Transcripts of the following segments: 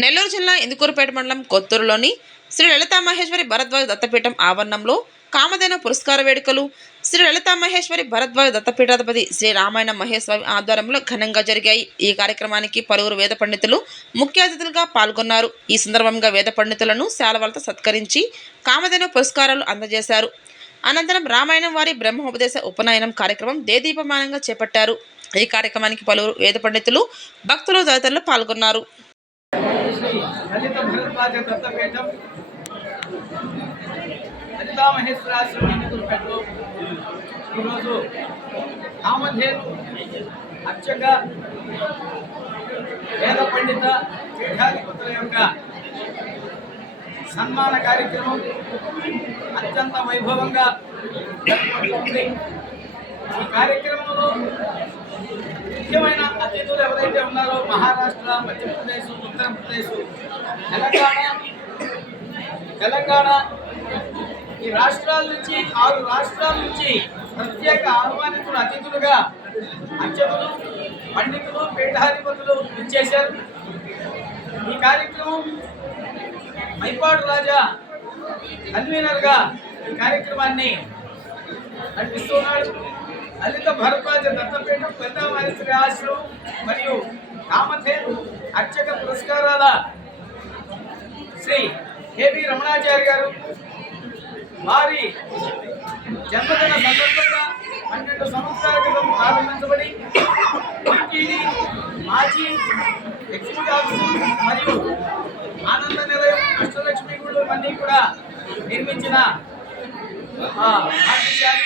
నెల్లూరు జిల్లా ఇందుకూరుపేట మండలం కొత్తూరులోని శ్రీ లలితా మహేశ్వరి భరద్వాజ దత్తపీఠం ఆవరణంలో కామధేన పురస్కార వేడుకలు శ్రీ లలితా మహేశ్వరి భరద్వాజ దత్తపీఠాధిపతి శ్రీ రామాయణ మహేశ్వరి ఆధ్వర్యంలో ఘనంగా జరిగాయి. ఈ కార్యక్రమానికి పలువురు వేద పండితులు ముఖ్య అతిథులుగా పాల్గొన్నారు. ఈ సందర్భంగా వేద పండితులను శాలవాలతో సత్కరించి కామధేన పురస్కారాలు అందజేశారు. అనంతరం రామాయణం వారి బ్రహ్మోపదేశ ఉపనయనం కార్యక్రమం దేదీపమానంగా చేపట్టారు. ఈ కార్యక్రమానికి పలువురు వేద పండితులు భక్తులు తదితరులు పాల్గొన్నారు. లలిత భరద్వాజ దత్తపీఠం లలితా మహేశ్వరాశ్రమం ఎన్నికలపేటలో ఈరోజు కామధేను అర్చక వేద పండిత పీఠాధిపతుల యొక్క సన్మాన కార్యక్రమం అత్యంత వైభవంగా ఈ కార్యక్రమంలో ముఖ్యమైన అతిథులు ఎవరైతే ఉన్నారో మహారాష్ట్ర మధ్యప్రదేశ్ ఉత్తరప్రదేశ్ తెలంగాణ తెలంగాణ ఈ రాష్ట్రాల నుంచి ఆరు రాష్ట్రాల నుంచి ప్రత్యేక ఆహ్వానితులు అతిథులుగా అర్చకులు పండితులు పీఠాధిపతులు ఇచ్చేశారు ఈ కార్యక్రమం మైపాడు రాజా కన్వీనర్గా ఈ కార్యక్రమాన్ని నడిపిస్తున్నాడు. లలిత భరద్వాజ దత్తపీఠం పెద్దమహేశ్వరి ఆశ్రమం మరియు కామధేను అర్చక పురస్కారాల శ్రీ కేబి రమణాచార్య గారు వారి జన్మదిన సందర్భంగా పన్నెండు సంవత్సరాల క్రితం ప్రారంభించబడి మాజీ ఎగ్జిక్యూటివ్ ఆఫీసర్ మరియు ఆనంద నిలయం అష్టలక్ష్మి గుళ్ళు అన్నీ కూడా నిర్మించిన ఆ, పాఠశాల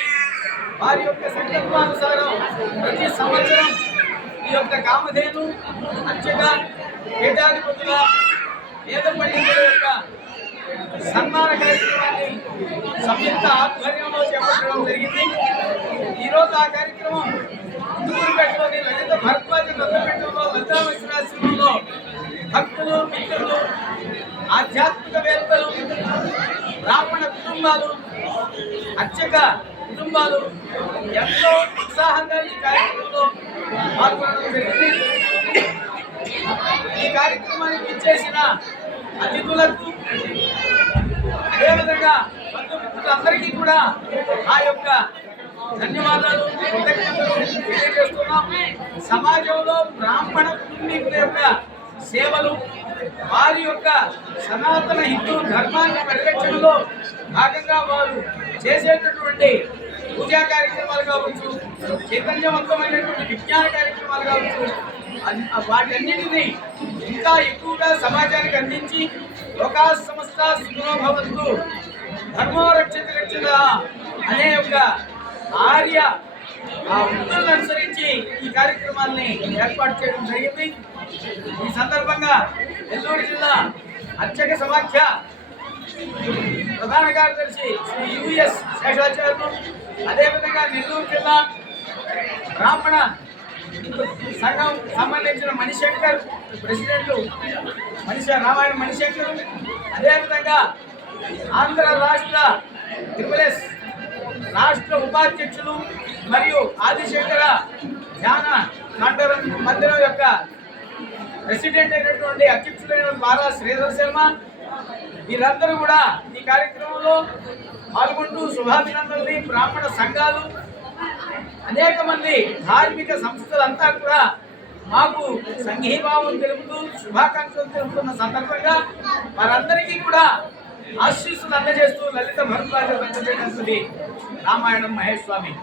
వారి యొక్క సంకల్పానుసారం ప్రతి సంవత్సరం ఈ యొక్క కామధేను అర్చక పీఠాధిపతుల వేద పండితుల యొక్క సన్మాన కార్యక్రమాన్ని సంయుక్త ఆధ్వర్యంలో చేపట్టడం జరిగింది. ఈరోజు ఆ కార్యక్రమం ఇందుకూరుపేటలోని లలిత భరద్వాజ దత్తపీఠంలో లలితా మిశ్రాశ్రమంలో భక్తులు మిత్రులు ఆధ్యాత్మిక వేత్తలు బ్రాహ్మణ కుటుంబాలు అర్చక కుటుంబాలు ఎంతో ఉత్సాహంగా ఈ కార్యక్రమంలో పాల్గొనడం జరిగింది. ఈ కార్యక్రమానికి ఇచ్చేసిన అతిథులకు అదేవిధంగా బంధుమిత్రులందరికీ కూడా ఆ యొక్క ధన్యవాదాలు కృతజ్ఞతలు తెలియజేస్తున్నాం. సమాజంలో బ్రాహ్మణ కుటుంబీకుల యొక్క సేవలు వారి యొక్క సనాతన హిందూ ధర్మాన్ని పరిరక్షణలో భాగంగా వారు చేసేటటువంటి పూజా కార్యక్రమాలు కావచ్చు చైతన్యవంతమైనటువంటి విజ్ఞాన కార్యక్రమాలు కావచ్చు అన్- వాటన్నిటిని ఇంకా ఎక్కువగా సమాజానికి అందించి లోకా సంస్థ సుఖభవంతు ధర్మో రక్షిత రక్షిత అనే యొక్క ఆర్య ఆ వృత్తులను అనుసరించి ఈ కార్యక్రమాల్ని ఏర్పాటు చేయడం జరిగింది. ఈ సందర్భంగా నెల్లూరు జిల్లా అర్చక సమాఖ్య ప్రధాన కార్యదర్శి శ్రీ యుఎస్ శేషాచార్యులు అదేవిధంగా నెల్లూరు జిల్లా బ్రాహ్మణ సంఘం సంబంధించిన మణిశంకర్ ప్రెసిడెంట్ మనిష రామాయణ మణిశంకర్. అదేవిధంగా ఆంధ్ర రాష్ట్ర ట్రిపుల్ఎస్ రాష్ట్ర ఉపాధ్యక్షులు మరియు ఆదిశంకర ధ్యాన మండలం మందిరం యొక్క ప్రెసిడెంట్ అయినటువంటి అధ్యక్షుడైన బాలా శ్రీధర్ శర్మ. వీరందరూ కూడా ఈ కార్యక్రమంలో పాల్గొంటూ శుభాభినందనని బ్రాహ్మణ సంఘాలు అనేక మంది ధార్మిక సంస్థలంతా కూడా మాకు సంఘీభావం తెలుపుతూ శుభాకాంక్షలు తెలుపుతున్న సందర్భంగా వారందరికీ కూడా ఆశీస్సులు అందజేస్తూ లలిత భరద్వాజ వెంకటేశ్వరి రామాయణం మహేష్ స్వామి.